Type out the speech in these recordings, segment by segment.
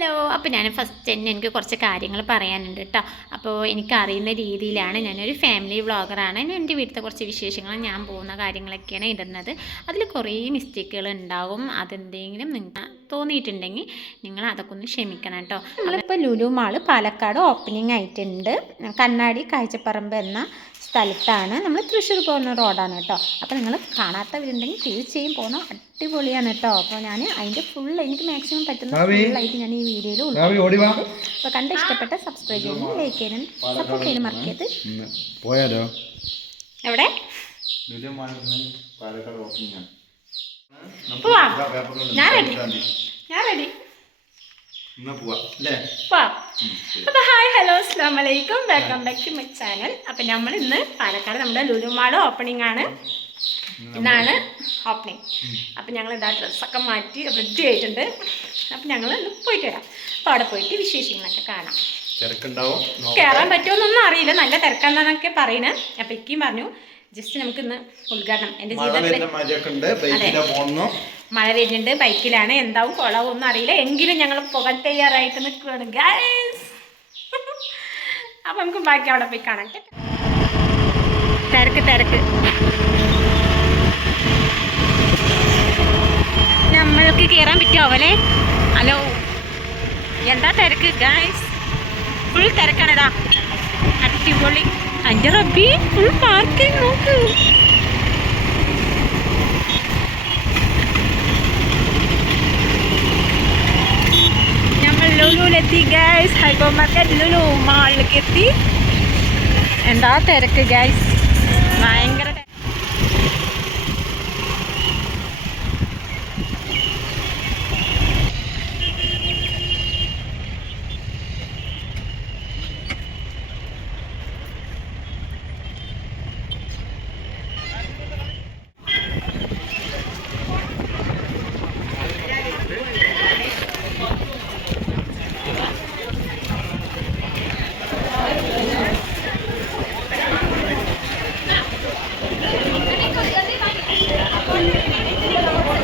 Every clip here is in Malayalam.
ഹലോ അപ്പോൾ ഞാൻ ഫസ്റ്റ് തന്നെ എനിക്ക് കുറച്ച് കാര്യങ്ങൾ പറയാനുണ്ട് കേട്ടോ അപ്പോൾ എനിക്കറിയുന്ന രീതിയിലാണ് ഞാനൊരു ഫാമിലി വ്ളോഗറാണ് എന്റെ വീട്ടിലെ കുറച്ച് വിശേഷങ്ങൾ ഞാൻ പോകുന്ന കാര്യങ്ങളൊക്കെയാണ് ഇടുന്നത്. അതിൽ കുറേ മിസ്റ്റേക്കുകൾ ഉണ്ടാവും. അതെന്തെങ്കിലും നിങ്ങൾ തോന്നിയിട്ടുണ്ടെങ്കിൽ നിങ്ങൾ അതൊക്കെ ഒന്ന് ക്ഷമിക്കണം കേട്ടോ നമ്മളിപ്പോൾ ലുലു മാൾ പാലക്കാട് ഓപ്പണിംഗ് ആയിട്ടുണ്ട്. കണ്ണാടി കാഴ്ചപ്പറമ്പ് എന്ന സ്ഥലത്താണ് നമ്മൾ തൃശ്ശൂർ പോകുന്ന റോഡാണ് കേട്ടോ. അപ്പോൾ നിങ്ങൾ കാണാത്തവരുണ്ടെങ്കിൽ തീർച്ചയായും പോകുന്ന അടിപൊളിയാണ് കേട്ടോ. അപ്പോൾ ഞാൻ അതിന്റെ ഫുൾ എനിക്ക് മാക്സിമം പറ്റുന്ന. ഫുള്ളായിട്ട് ഞാൻ ഈ വീഡിയോയിൽ വാ. അപ്പോൾ കണ്ട് ഇഷ്ടപ്പെട്ട സബ്സ്ക്രൈബ് ചെയ്യാനും ലൈക്ക് ചെയ്യാനും സപ്പോർട്ട് ചെയ്യാനും മറക്കരുത് പോയാലോ? എവിടെ? ഞാൻ റെഡി ഞാൻ റെഡി അല്ലേ? ഹായ് ഹലോ അസ്ലാം വലൈക്കും welcome back to my channel. അപ്പൊ നമ്മൾ ഇന്ന് പാലക്കാട് നമ്മുടെ ലുലുമാട് ഓപ്പണിംഗ് ആണ്. ഇന്നാണ് ഓപ്പണിംഗ്. അപ്പൊ ഞങ്ങൾ ഇതാ ഡ്രസ്സൊക്കെ മാറ്റി റെഡി ആയിട്ടുണ്ട്. അപ്പൊ ഞങ്ങൾ പോയിട്ട് വരാം. അപ്പൊ അവിടെ പോയിട്ട് വിശേഷങ്ങളൊക്കെ കാണാം. കേറാൻ കയറാൻ പറ്റുമെന്നൊന്നും അറിയില്ല. നല്ല തിരക്കാണെന്നൊക്കെ പറയണേ അപ്പൊ ഇക്കയും പറഞ്ഞു ജസ്റ്റ് നമുക്ക് ഇന്ന് ഉദ്ഘാടനം. എന്റെ ജീവിതത്തിൽ മഴ വരുന്നുണ്ട്. ബൈക്കിലാണ്. എന്താവും കുളവും അറിയില്ല. എങ്കിലും ഞങ്ങൾ പുക തയ്യാറായിട്ട് നിൽക്കുകയാണ് ഗൈസ് അപ്പം നമുക്ക് ബാക്കി അവിടെ പോയി കാണാം. തിരക്ക് തിരക്ക്. നമ്മൾക്ക് കയറാൻ പറ്റുമോ അവലെ ഹലോ. എന്താ തിരക്ക് ഗൈസ് ഫുൾ തിരക്കാണിതാ അടിപൊളി. അഞ്ചറബി ഫുൾ പാർക്കിംഗ് നോക്ക്. ലുലുവിലെത്തി ഗൈസ് ഹൈപ്പർ മാർക്കറ്റ് ലുലു മാളിലേക്ക് എത്തി. എന്താ തിരക്ക് ഗൈസ് ഭയങ്കര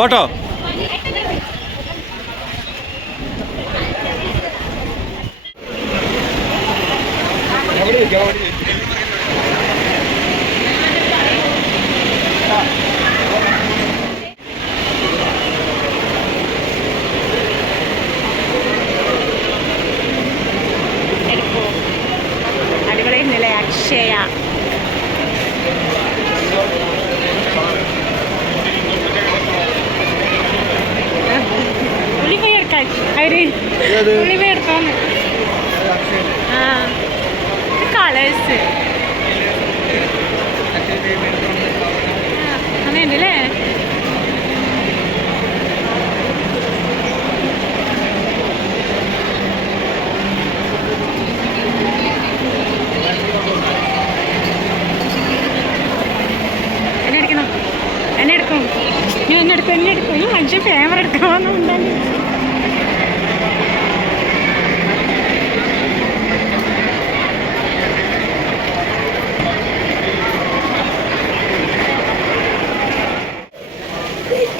തിരക്ക്. പോട്ടോ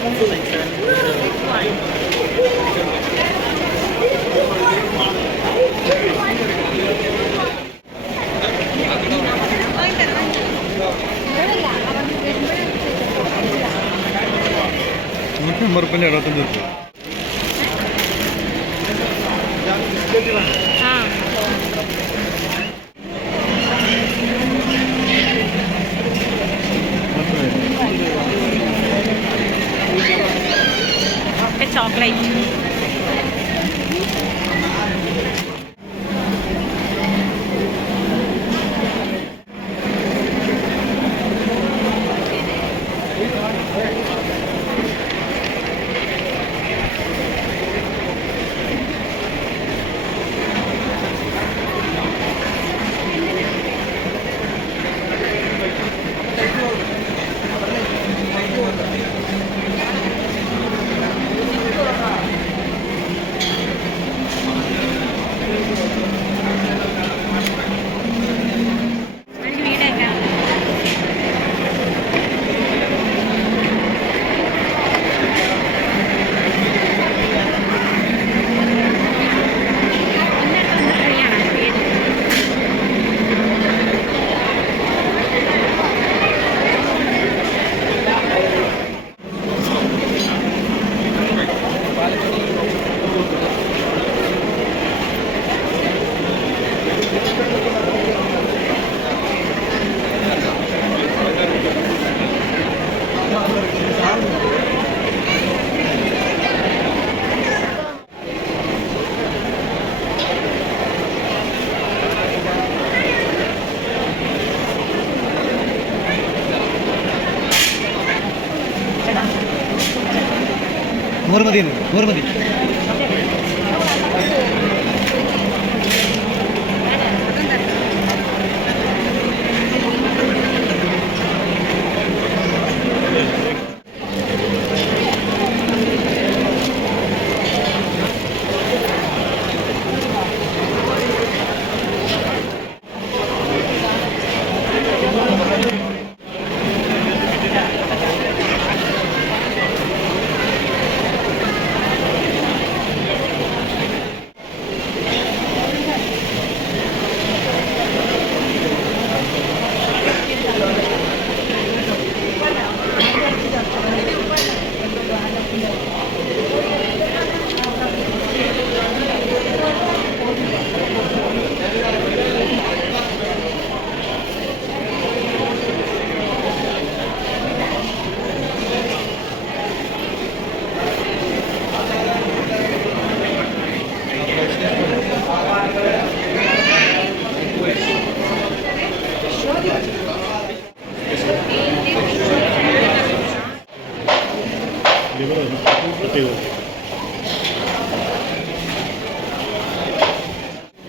confusão interna. Né? ഒക്കെ നൂറ് മതി നൂറ് മതി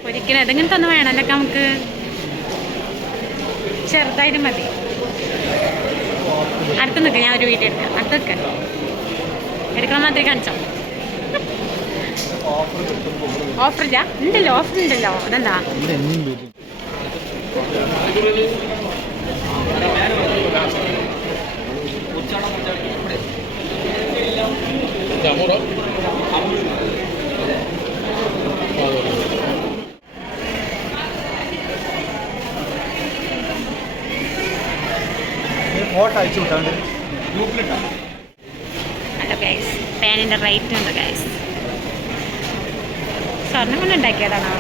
ഒരിക്കലും ഏതെങ്കിലും തന്നെ വേണമല്ലോ നമുക്ക് ചെറുതായിട്ട് മതി. അടുത്ത് നിൽക്ക് ഞാൻ ഒരു വീഡിയോ എടുക്കാം. അടുത്ത് നിൽക്ക് എടുക്കണം മാത്രമേ കാണിച്ചോ. ഓഫർ ഇല്ല? ഉണ്ടല്ലോ ഓഫർ ഉണ്ടല്ലോ. അതെന്താ? ഫോട്ടോ അയച്ചു വിട്ടാണ്ട് പാനിന്റെ റേറ്റ് ഉണ്ട് ഗൈസ് സ്വർണം കൊണ്ട് ഉണ്ടാക്കിയതാണോ?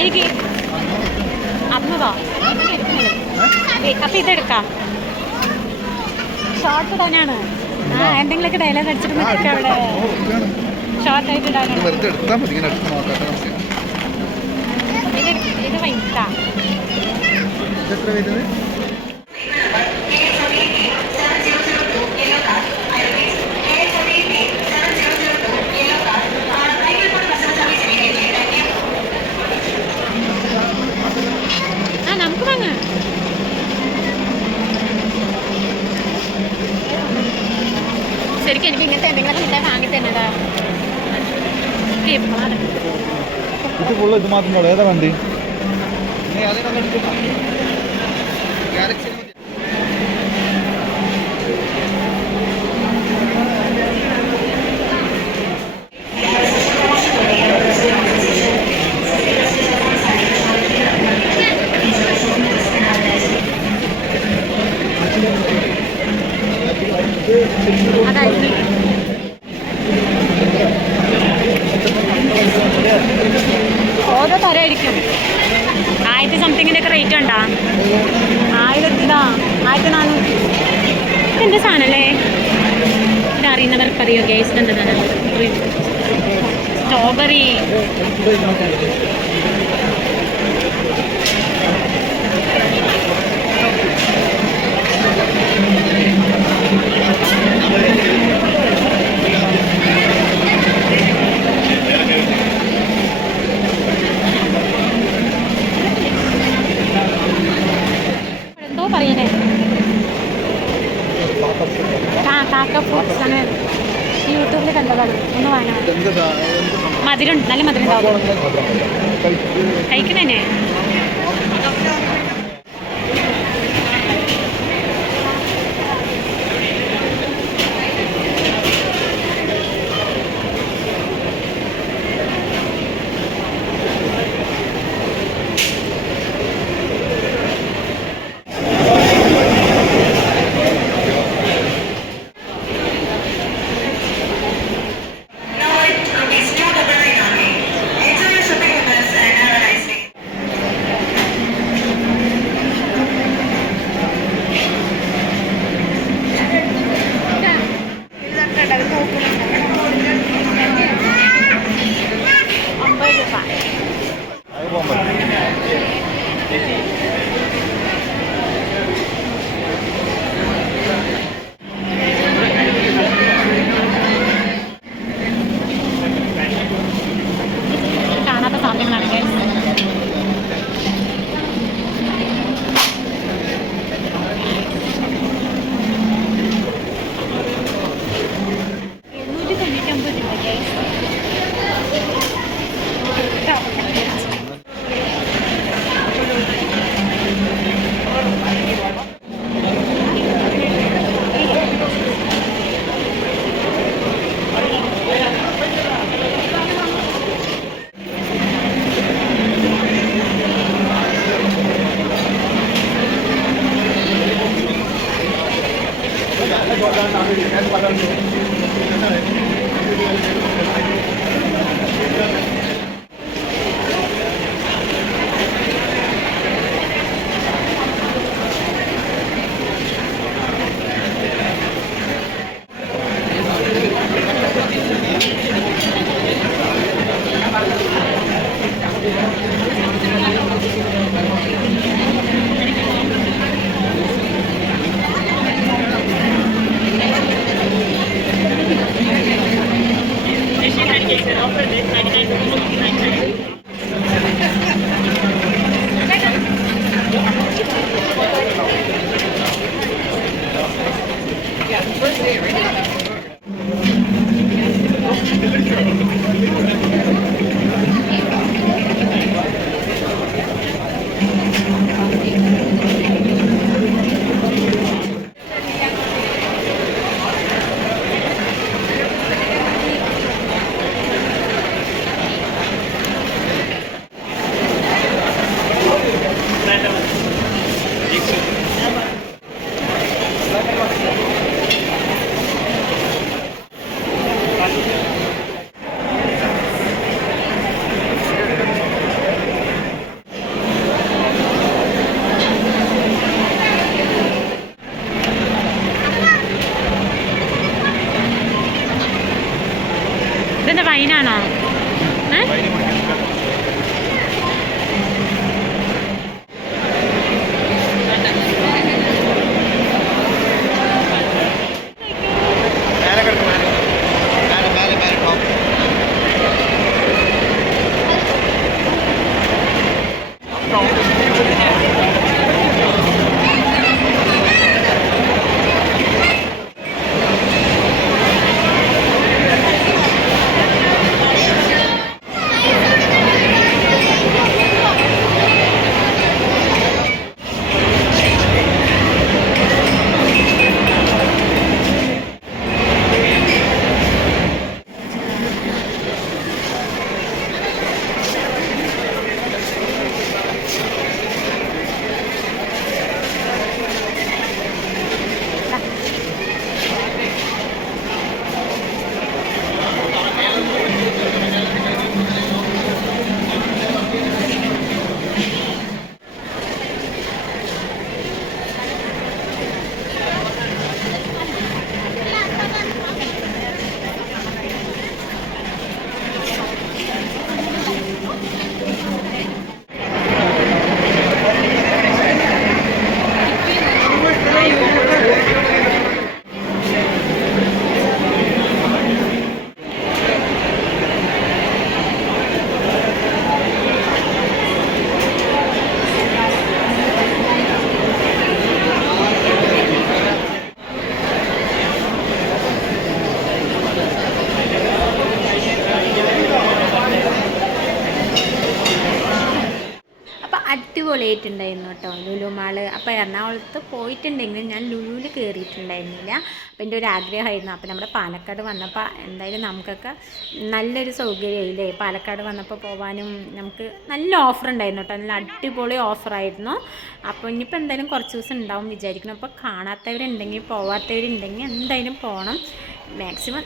എനിക്ക് അമ്മവാ അപ്പൊ ഇതെടുക്കാം. ഷോർട്ട് ഇടാനാണ്. ആ എന്തെങ്കിലുമൊക്കെ ഡയലോഗ് അടിച്ചിട്ട് അവിടെ. ഇടാനാണ്. എടുത്ത് നോക്കാത്ത നമുക്ക് ഇത് ഇത് വൈകിട്ടാ ഇത് ഫുള്ള് ഇത് മാത്രമേ ഉള്ളൂ ഏതാ വണ്ടി Buat Anda, lebih. ഇതെന്താ വൈനാണോ? എറണാകുളത്ത് പോയിട്ടുണ്ടെങ്കിലും ഞാൻ ലുലുവിൽ കയറിയിട്ടുണ്ടായിരുന്നില്ല അപ്പോൾ എന്റെ ഒരു ആഗ്രഹമായിരുന്നു. അപ്പോൾ നമ്മുടെ പാലക്കാട് വന്നപ്പോൾ എന്തായാലും നമുക്കൊക്കെ നല്ലൊരു സൗകര്യമായില്ലേ? പാലക്കാട് വന്നപ്പോൾ പോകാനും നമുക്ക് നല്ല ഓഫർ ഉണ്ടായിരുന്നു കേട്ടോ. നല്ല അടിപൊളി ഓഫറായിരുന്നു അപ്പോൾ ഇനിയിപ്പോൾ എന്തായാലും കുറച്ച് ദിവസം ഉണ്ടാവും വിചാരിക്കണം അപ്പോൾ കാണാത്തവരുണ്ടെങ്കിൽ പോവാത്തവരുണ്ടെങ്കിൽ എന്തായാലും പോകണം മാക്സിമം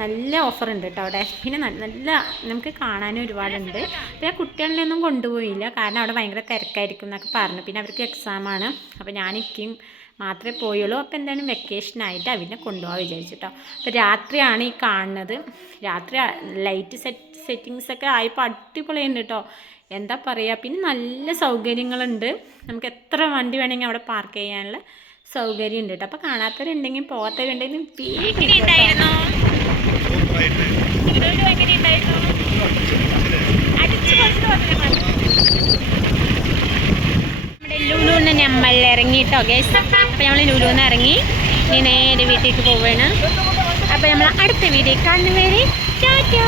നല്ല ഓഫർ ഉണ്ട് കേട്ടോ അവിടെ. പിന്നെ നല്ല നമുക്ക് കാണാനും ഒരുപാടുണ്ട്. പിന്നെ കുട്ടികളിലൊന്നും കൊണ്ടുപോയില്ല. കാരണം അവിടെ ഭയങ്കര തിരക്കായിരിക്കും എന്നൊക്കെ പറഞ്ഞു. പിന്നെ അവർക്ക് എക്സാമാണ് അപ്പോൾ ഞാനിക്കും മാത്രമേ പോയുള്ളൂ. അപ്പോൾ എന്തായാലും വെക്കേഷൻ ആയിട്ട് അവനെ കൊണ്ടുപോകാൻ വിചാരിച്ചു കേട്ടോ അപ്പോൾ രാത്രിയാണ് ഈ കാണുന്നത്. രാത്രി ലൈറ്റ് സെറ്റ് സെറ്റിങ്സ് ഒക്കെ ആയപ്പോൾ അടിപൊളിയുണ്ട് കേട്ടോ എന്താ പറയുക പിന്നെ നല്ല സൗകര്യങ്ങളുണ്ട്. നമുക്ക് എത്ര വണ്ടി വേണമെങ്കിൽ അവിടെ പാർക്ക് ചെയ്യാനുള്ള സൗകര്യം ഉണ്ട് കേട്ടോ അപ്പോൾ കാണാത്തവരുണ്ടെങ്കിൽ പോകാത്തവരുണ്ടെങ്കിൽ ലുലുന്ന് നമ്മൾ ഇറങ്ങി കേട്ടോ ഗേസ് അപ്പോൾ നമ്മൾ ലുലുന്ന് ഇറങ്ങി. ഇനി നേരെ വീട്ടിലേക്ക് പോവുകയാണ് അപ്പോൾ നമ്മൾ അടുത്ത വീഡിയോ കാണുന്നവരെ ടാറ്റാ!